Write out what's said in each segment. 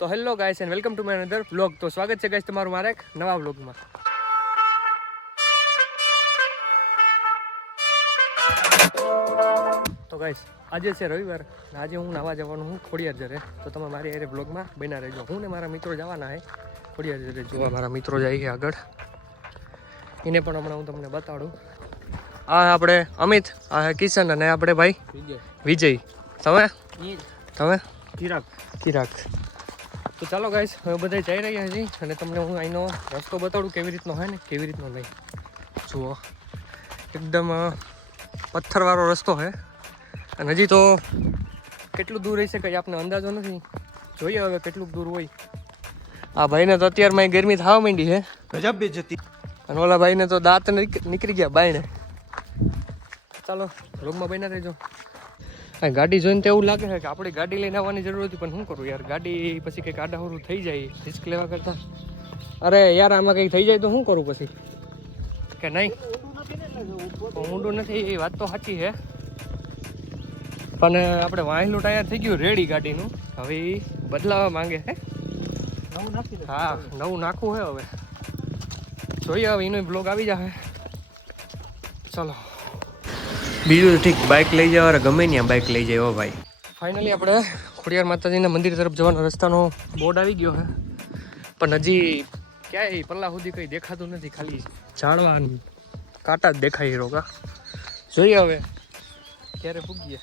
તો hello guys and welcome to my another vlog. તો સ્વાગત છે ગાઈસ તમારું મારા એક નવા વ્લોગમાં. તો ગાઈસ આજે છે રવિવાર અને આજે હું નાવા જવાનું હું ખોડિયાર જરે. તો તમે મારી હારે વ્લોગમાં બન્યા રહેજો. હું ને મારા મિત્રો જવાના છે ખોડિયાર જરે જોવા. મારા મિત્રો જાય છે આગળ, એને પણ હમણાં હું તમને બતાડું. આ આપણે અમિત, આ કિશન અને આપણે ભાઈ વિજય. તમે ચિરાગ. તો ચાલો ગાઈસ હવે બધા જઈ રહ્યા છીએ અને તમને હું અહીંનો રસ્તો બતાડું કેવી રીતનો હોય ને કેવી રીતનો નહીં. જુઓ એકદમ પથ્થરવાળો રસ્તો છે અને હજી તો કેટલું દૂર રહેશે કંઈ આપને અંદાજો નથી. જોઈએ હવે કેટલું દૂર હોય. આ ભાઈને તો અત્યારમાં ગરમી થવા માંડી છે ગજબ બે જતી, અને ઓલા ભાઈને તો દાંત નીકળી ગયા બાયણે. ચાલો રૂમમાં બન્યા રહેજો. હા, ગાડી જોઈને તો એવું લાગે છે કે આપણે ગાડી લઈને આવવાની જરૂર હતી, પણ શું કરું યાર, ગાડી પછી કંઈક આડાહરું થઈ જાય રિસ્ક લેવા કરતાં. અરે યાર આમાં કંઈક થઈ જાય તો શું કરું પછી કે નહીં? ઊંડું નથી એ વાત તો સાચી છે, પણ આપણે વાંહેલું ટાયર થઈ ગયું રેડી ગાડીનું. હવે એ બદલાવા માંગે છે. હા, નવું નાખવું છે હવે. જોઈએ હવે એનો બ્લોગ આવી જશે. ચલો બીજું તો ઠીક, બાઇક લઈ જાવ ગમે ત્યાં બાઇક લઈ જાય. ભાઈ ફાઇનલી આપણે ખોડિયાર માતાજીના મંદિર તરફ જવાનો રસ્તાનો બોર્ડ આવી ગયો છે, પણ હજી ક્યાંય પલ્લા સુધી કંઈ દેખાતું નથી. ખાલી ઝાડવા કાંટા જ દેખાય રોકા. જોઈએ હવે ક્યારે પૂગીએ.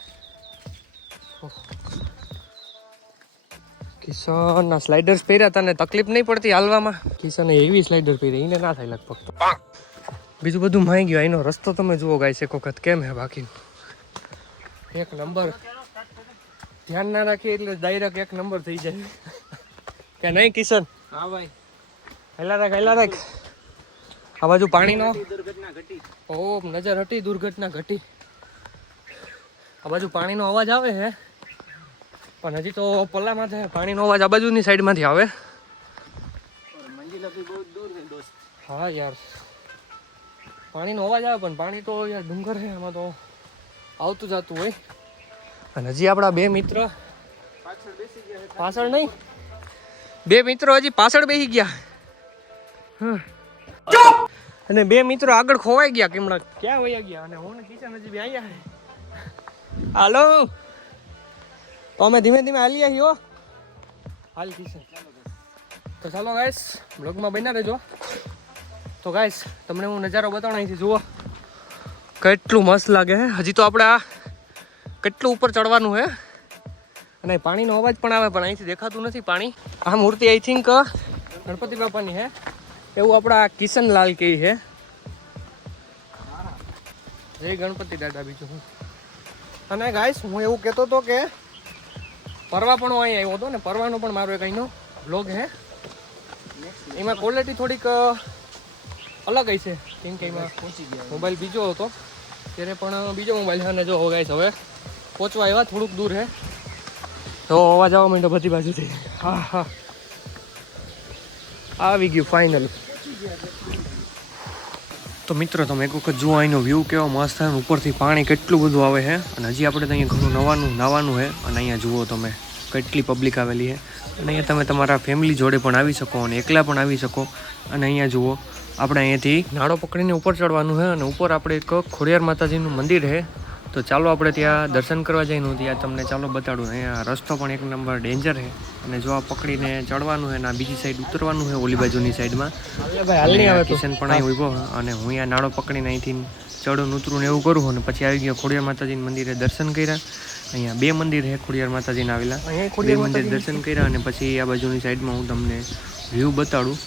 કિશનના સ્લાઇડર્સ પહેર્યા હતા ને તકલીફ નહીં પડતી હાલવામાં. કિશને એવી સ્લાઇડર પહેરી એને ના થાય લગભગ. બીજું બધું માઈ ગયું. એનો રસ્તો તમે જુઓ ગાઈસ એક વખત કેમ હે. બાકી એક નંબર, ધ્યાન ના રાખીએ એટલે ડાયરેક્ટ એક નંબર થઈ જાય કે નહીં કિશન? હા ભાઈ, હેલા રાખ. આ બાજુ પાણીનો ઓ નજર હટી, દુર્ઘટના ઘટી. આ બાજુ પાણીનો અવાજ આવે છે, પણ હજી તો પલ્લામાં છે. પાણીનો અવાજ આ બાજુની સાઈડમાંથી આવે. હા યાર, પાણીનો અવાજ આવે પણ પાણી તો યાર ડુંગર છે, એમાં તો આવતું જતું હોય. અને હજી આપણા બે મિત્ર પાછળ નહીં, બે મિત્રો હજી પાછળ બેસી ગયા અને બે મિત્રો આગળ ખોવાઈ ગયા. કેમણા ક્યાં વયા ગયા? અને હું ને કિશન હજી બે અહીંયા. હાલો તો અમે ધીમે ધીમે હાલી આવી. હો હાલ કિશન. તો ચાલો ગાઈસ બ્લોગમાં બન્યા રહેજો. તો ગાઈસ તમને હું નજારો બતાવું અહીંથી. જુઓ કેટલું મસ્ત લાગે છે. હજી તો આપણે આ કેટલું ઉપર ચડવાનું છે અને પાણીનો અવાજ પણ આવે, પણ અહીંથી દેખાતું નથી પાણી. આ મૂર્તિ આઈ થિંક ગણપતિ બાપાની છે એવું આપણા કિશનલાલ કહે છે. જય ગણપતિ દાદા. બીજું હું અને ગાઈસ હું એવું કહેતો હતો કે પરવા પણ અહીં આવ્યો હતો ને, પરવાનો પણ મારો એક અહીંનો બ્લોગ છે. એમાં ક્વોલિટી થોડીક અલગ હશે કેમ કે એમાં મોબાઈલ બીજો હતો, ત્યારે પણ બીજો મોબાઈલ છે. અને જો ગાઈસ હવે પહોંચવા આવ્યા, થોડુંક દૂર છે તો અવાજ આવવા માંડ્યો બધી બાજુથી. હા હા, આવી ગયું ફાઇનલ. તો મિત્રો તમે એક વખત જુઓ અહીંનો વ્યૂ કેવો મસ્ત છે. ઉપરથી પાણી કેટલું બધું આવે છે અને હજી આપણે તો અહીંયા ઘણું નાવાનું છે. અને અહીંયા જુઓ તમે કેટલી પબ્લિક આવેલી છે. અને અહીંયા તમે તમારા ફેમિલી જોડે પણ આવી શકો અને એકલા પણ આવી શકો. અને અહીંયા જુઓ આપણે અહીંયાથી નાળો પકડીને ઉપર ચડવાનું છે અને ઉપર આપણે એક ખોડિયાર માતાજીનું મંદિર છે. તો ચાલો આપણે ત્યાં દર્શન કરવા જઈનું. ત્યાં તમને ચાલો બતાડું. અહીંયા રસ્તો પણ એક નંબર ડેન્જર છે અને જો આ પકડીને ચડવાનું છે અને આ બીજી સાઈડ ઉતરવાનું છે ઓલી બાજુની સાઈડમાં. કિશન પણ અહીં ઉભો અને હું અહીંયા નાળો પકડીને અહીંથી ચડું ઉતરું ને એવું કરું. અને પછી આવી ગયો ખોડિયાર માતાજીના મંદિરે દર્શન કર્યા. અહીંયા બે મંદિર છે ખોડિયાર માતાજીના આવેલા. બે મંદિર દર્શન કર્યા અને પછી આ બાજુની સાઈડમાં હું તમને વ્યૂ બતાડું.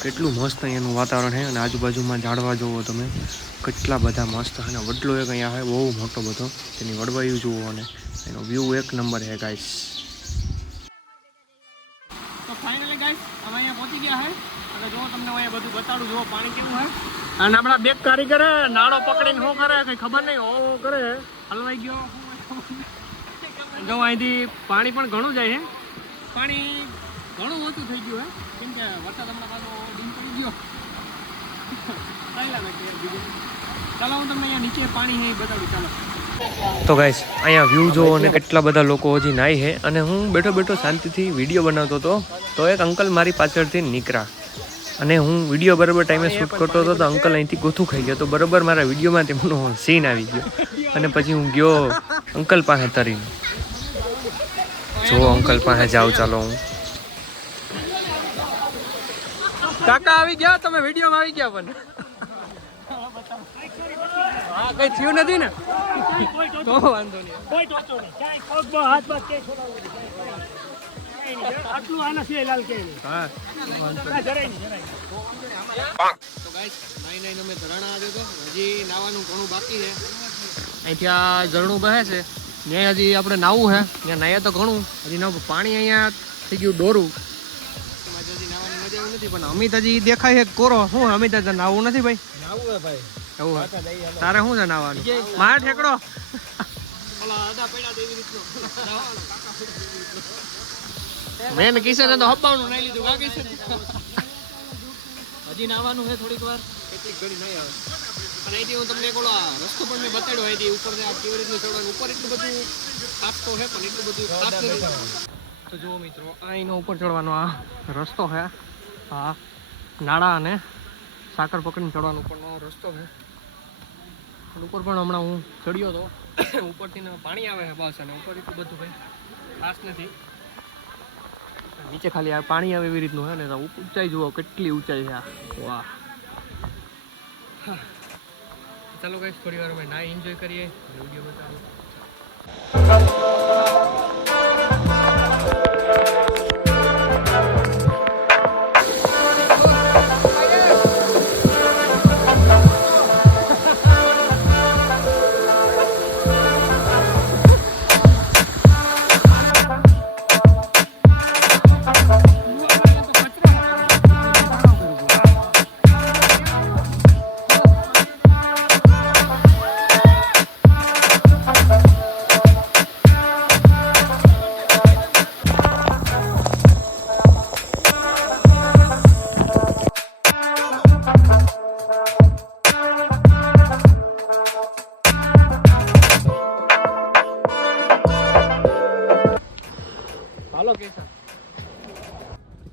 કેટલું મસ્ત અહીંયાનું વાતાવરણ છે અને આજુબાજુમાં ઝાડવા જોવો તમે કેટલા બધા મસ્ત. અને વડલો એક અહીંયા છે બહુ મોટો બધો, તેની વડવાયું જુઓ અને એનો વ્યૂ એક નંબર છે ગાઈસ. તો ફાઇનલી ગાઈસ અમે અહીંયા પહોંચી ગયા છે અને જો તમને અહીંયા બધું બતાડું. જુઓ પાણી કેવું છે. અને આપણા બે કારીગરે નાળો પકડીને શું કરે કંઈ ખબર નહીં, ઓ કરે હલવાઈ ગયો. જો અહીંથી પાણી પણ ઘણું જાય છે. પાણી ઘણું ઓછું થઈ ગયું છે કેમ કે વરસાદ હમણાં પાછો ડીમ પડી ગયો ચાલો હું તમને અહીંયા નીચે પાણી છે એ બતાડું. ચાલો તો ગાઈસ અહીંયા વ્યૂ જો અને કેટલા બધા લોકો હજી નાઈ છે અને હું બેઠો બેઠો શાંતિથી વિડીયો બનાવતો હતો તો એક અંકલ મારી પાછળથી નીકળ્યા અને હું વિડીયો બરાબર ટાઈમે શૂટ કરતો હતો તો અંકલ અહીંથી ગોથું ખાઈ ગયો તો બરાબર મારા વિડીયોમાં તેમનો સીન આવી ગયો અને પછી હું ગયો અંકલ પાસે તરીને. જો અંકલ પાસે જાઉં. ચાલો હું કાકા આવી ગયા, તમે વિડીયોમાં આવી ગયા પણ હા કઈ થયું નથી ને તો વાંધો નહીં. કોઈ ટોચો નહીં, ક્યાંય પગમાં હાથમાં કે આટલું આના સિવાય લાલ કે નહીં. હા જરાય નહીં. તો ગાઈસ નાઈ અમે ઝરણા આવ્યો તો હજી નાવાનું ઘણું બાકી છે. અહીંથી આ ઝરણું બહે છે ત્યાં હજી આપણે નાવું છે. ત્યાં નાહ્યા તો ઘણું હજી નવું પાણી અહીંયા થઈ ગયું ડોરું. હજી નાવાની મજા એવું નથી પણ અમિત હજી દેખાય છે કોરો. શું અમિત નાવું નથી ભાઈ? નાવું હે ભાઈ. એવું તારે શું છે નાવાનું? માર ઠેકડો મેં કિશન તો હપ્પાનું નાઈ લીધું. કા કિશન હજી નાવાનું છે થોડીક વાર, કેટલીક ઘડી નહીં આવે. અને અહીંથી હું તમને એક રસ્તો પણ મેં બતાડ્યો અહીંથી ઉપર કેવી રીતનું ચડવાનું. ઉપર એટલું બધું ખાસ તો છે પણ એટલું બધું ખાસ નથી. તો જુઓ મિત્રો અહીંનો ઉપર ચડવાનો આ રસ્તો છે. હા નાળા અને સાકર પકડીને ચડવાનો ઉપરનો રસ્તો છે. ઉપર પણ હમણાં હું ચડ્યો હતો. ઉપરથી પાણી આવે છે બસ અને ઉપર એટલું બધું ભાઈ ખાસ નથી. નીચે ખાલી આ પાણી આવે એવી રીતનું છે ને. ઊંચાઈ જુઓ કેટલી ઊંચાઈ છે. વાહ. ચાલો ગાઈસ થોડી વાર અમે ના એન્જોય કરીએ, વિડીયો બતાવું.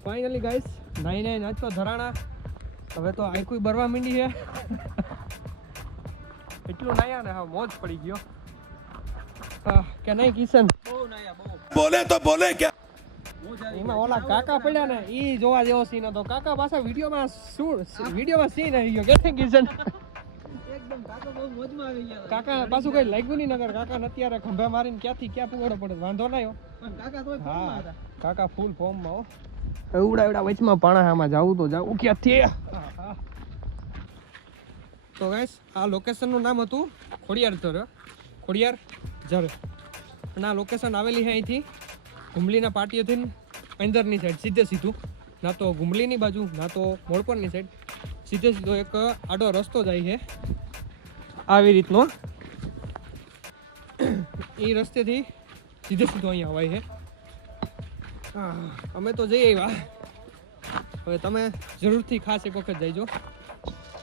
ફાઇનલી ગાઈસ નાઈ નાચતો ધરાણા. હવે તો આંખું બરવા માંડી છે. એટલું નાયા ને હા મોજ પડી ગયો. કે નહીં કિશન? બહુ નાયા બહુ. બોલે તો બોલે ક્યાં? એમાં ઓલા કાકા પડ્યા ને ઈ જોવા જેવો સીન હતો. કાકા પાછા વિડીયોમાં સીન આવી ગયો. કે કિશન એકદમ કાકો બહુ મોજમાં આવી ગયા. કાકા પાછું કઈ લાગ્યું નહીં. નગર કાકા ને અત્યારે ખંભા મારીને ક્યાંથી ક્યાં પુગાડો પડે વાંધો નહીં. પણ કાકા તોય હા ફોનમાં હતા. કાકા ફૂલ ફોર્મમાં હો. એવડા વચમાં પાણા આમાં જાવું તો જાવું ક્યાંથી. તો ગાઈસ આ લોકેશનનું નામ હતું ખોડિયાર ઝર. અને આ લોકેશન આવેલી છે અહીંથી ઘુમલીના પાટીએથી અંદરની સાઈડ સીધે સીધું. ના તો ઘુમલીની બાજુ ના તો મોડપણની સાઈડ સીધે સીધો એક આડો રસ્તો જાય છે આવી રીતનો. એ રસ્તેથી સીધે સીધો અહીંયા અવાય છે. અમે તો જઈએ આવ્યા. હવે તમે જરૂરથી ખાસ એક વખત જઈજો.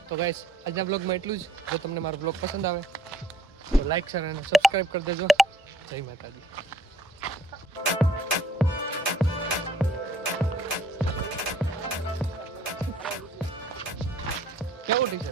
તો ગાઈસ આજના બ્લોગમાં એટલું જ. જો તમને મારો બ્લોગ પસંદ આવે તો લાઈક શેર અને સબસ્ક્રાઈબ કરી દેજો. જય માતાજી. કેવું ટી